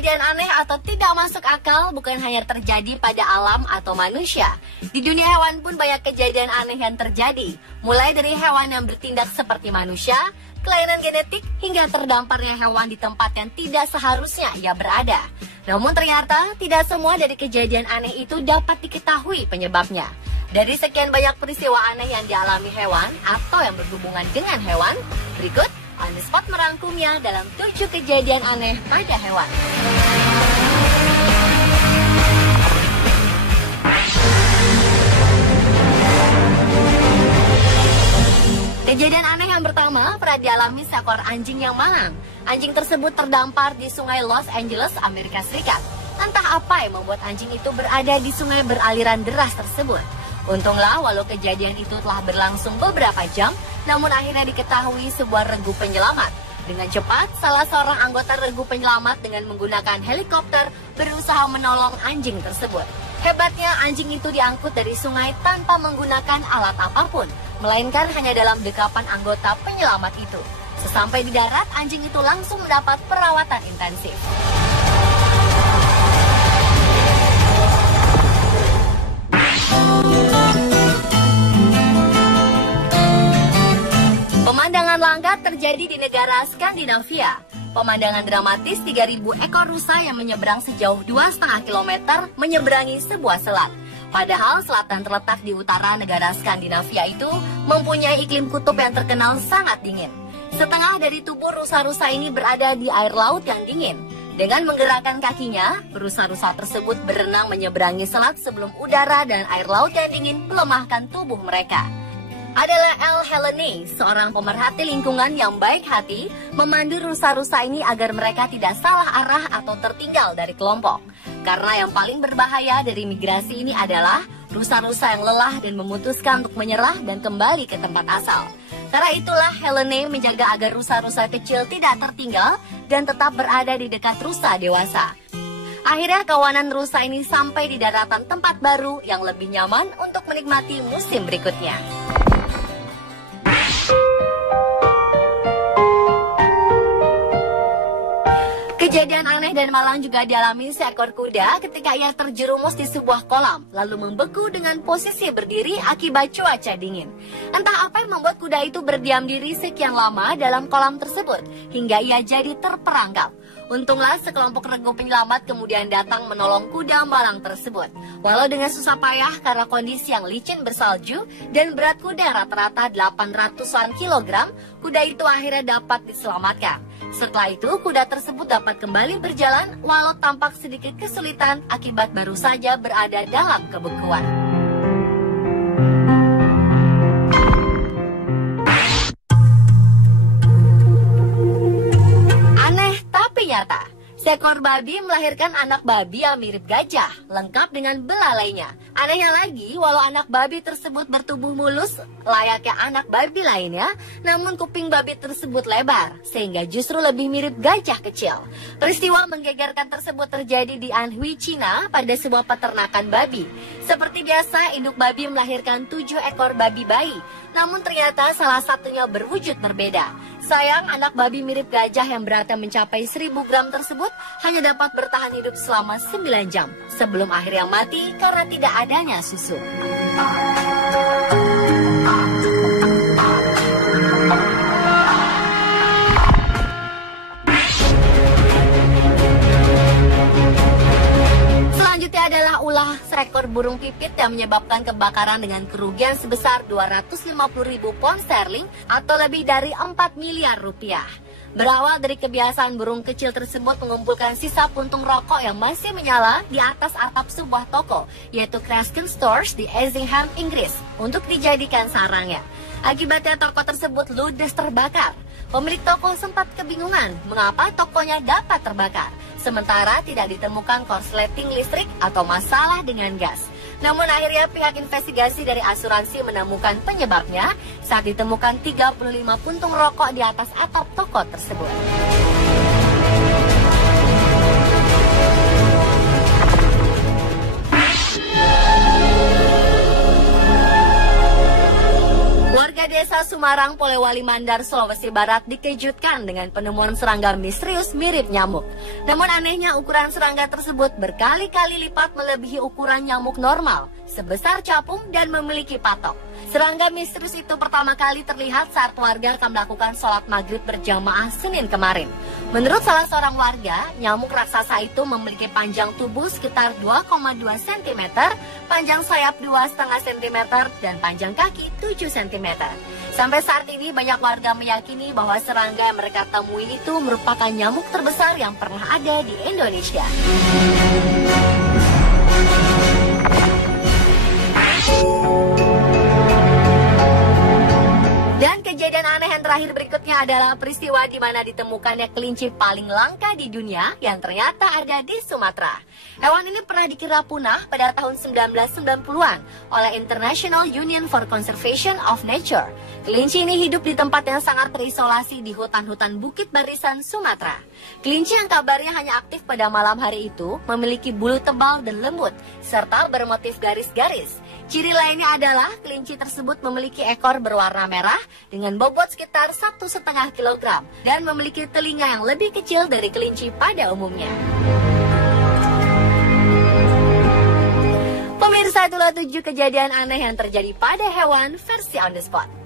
Kejadian aneh atau tidak masuk akal bukan hanya terjadi pada alam atau manusia. Di dunia hewan pun banyak kejadian aneh yang terjadi. Mulai dari hewan yang bertindak seperti manusia, kelainan genetik, hingga terdamparnya hewan di tempat yang tidak seharusnya ia berada. Namun ternyata tidak semua dari kejadian aneh itu dapat diketahui penyebabnya. Dari sekian banyak peristiwa aneh yang dialami hewan atau yang berhubungan dengan hewan, berikut On The Spot merangkumnya dalam 7 kejadian aneh pada hewan. Kejadian aneh yang pertama pernah dialami seekor anjing yang malang. Anjing tersebut terdampar di sungai Los Angeles, Amerika Serikat. Entah apa yang membuat anjing itu berada di sungai beraliran deras tersebut. Untunglah walau kejadian itu telah berlangsung beberapa jam, namun akhirnya diketahui sebuah regu penyelamat. Dengan cepat, salah seorang anggota regu penyelamat dengan menggunakan helikopter berusaha menolong anjing tersebut. Hebatnya anjing itu diangkut dari sungai tanpa menggunakan alat apapun, melainkan hanya dalam dekapan anggota penyelamat itu. Sesampai di darat, anjing itu langsung mendapat perawatan intensif. Pemandangan langka terjadi di negara Skandinavia. Pemandangan dramatis 3.000 ekor rusa yang menyeberang sejauh 2,5 km menyeberangi sebuah selat. Padahal selat yang terletak di utara negara Skandinavia itu mempunyai iklim kutub yang terkenal sangat dingin. Setengah dari tubuh rusa-rusa ini berada di air laut yang dingin. Dengan menggerakkan kakinya, rusa-rusa tersebut berenang menyeberangi selat sebelum udara dan air laut yang dingin melemahkan tubuh mereka. Adalah El Helene, seorang pemerhati lingkungan yang baik hati, memandu rusa-rusa ini agar mereka tidak salah arah atau tertinggal dari kelompok. Karena yang paling berbahaya dari migrasi ini adalah rusa-rusa yang lelah dan memutuskan untuk menyerah dan kembali ke tempat asal. Karena itulah Helene menjaga agar rusa-rusa kecil tidak tertinggal dan tetap berada di dekat rusa dewasa. Akhirnya kawanan rusa ini sampai di daratan tempat baru yang lebih nyaman untuk menikmati musim berikutnya. Kejadian aneh dan malang juga dialami seekor kuda ketika ia terjerumus di sebuah kolam, lalu membeku dengan posisi berdiri akibat cuaca dingin. Entah apa yang membuat kuda itu berdiam diri sekian lama dalam kolam tersebut, hingga ia jadi terperangkap. Untunglah sekelompok regu penyelamat kemudian datang menolong kuda malang tersebut. Walau dengan susah payah karena kondisi yang licin bersalju dan berat kuda rata-rata 800-an kilogram, kuda itu akhirnya dapat diselamatkan. Setelah itu, kuda tersebut dapat kembali berjalan walau tampak sedikit kesulitan akibat baru saja berada dalam kebekuan. Aneh tapi nyata. Seekor babi melahirkan anak babi yang mirip gajah, lengkap dengan belalainya. Anehnya lagi, walau anak babi tersebut bertubuh mulus layaknya anak babi lainnya, namun kuping babi tersebut lebar, sehingga justru lebih mirip gajah kecil. Peristiwa menggegerkan tersebut terjadi di Anhui, Cina pada sebuah peternakan babi. Seperti biasa, induk babi melahirkan 7 ekor babi bayi, namun ternyata salah satunya berwujud berbeda. Sayang, anak babi mirip gajah yang beratnya mencapai 1.000 gram tersebut hanya dapat bertahan hidup selama 9 jam sebelum akhirnya mati karena tidak adanya susu. Selanjutnya adalah ulah seekor burung pipit yang menyebabkan kebakaran dengan kerugian sebesar 250.000 pound sterling atau lebih dari 4 miliar rupiah. Berawal dari kebiasaan burung kecil tersebut mengumpulkan sisa puntung rokok yang masih menyala di atas atap sebuah toko, yaitu Crescent Stores di Eassingham, Inggris, untuk dijadikan sarangnya. Akibatnya toko tersebut ludes terbakar. Pemilik toko sempat kebingungan mengapa tokonya dapat terbakar, sementara tidak ditemukan korsleting listrik atau masalah dengan gas. Namun akhirnya pihak investigasi dari asuransi menemukan penyebabnya saat ditemukan 35 puntung rokok di atas atap toko tersebut. Warga Desa Sumarang, Polewali Mandar, Sulawesi Barat dikejutkan dengan penemuan serangga misterius mirip nyamuk. Namun anehnya ukuran serangga tersebut berkali-kali lipat melebihi ukuran nyamuk normal, sebesar capung dan memiliki patok. Serangga misterius itu pertama kali terlihat saat warga akan melakukan sholat maghrib berjamaah Senin kemarin. Menurut salah seorang warga, nyamuk raksasa itu memiliki panjang tubuh sekitar 2,2 cm, panjang sayap 2,5 cm, dan panjang kaki 7 cm. Sampai saat ini banyak warga meyakini bahwa serangga yang mereka temui itu merupakan nyamuk terbesar yang pernah ada di Indonesia. Dan kejadian aneh yang terakhir berikutnya adalah peristiwa di mana ditemukannya kelinci paling langka di dunia yang ternyata ada di Sumatera. Hewan ini pernah dikira punah pada tahun 1990-an oleh International Union for Conservation of Nature. Kelinci ini hidup di tempat yang sangat terisolasi di hutan-hutan Bukit Barisan, Sumatera. Kelinci yang kabarnya hanya aktif pada malam hari itu memiliki bulu tebal dan lembut, serta bermotif garis-garis. Ciri lainnya adalah kelinci tersebut memiliki ekor berwarna merah dengan bobot sekitar 1,5 kg dan memiliki telinga yang lebih kecil dari kelinci pada umumnya. Pemirsa, itulah 7 kejadian aneh yang terjadi pada hewan versi on the spot.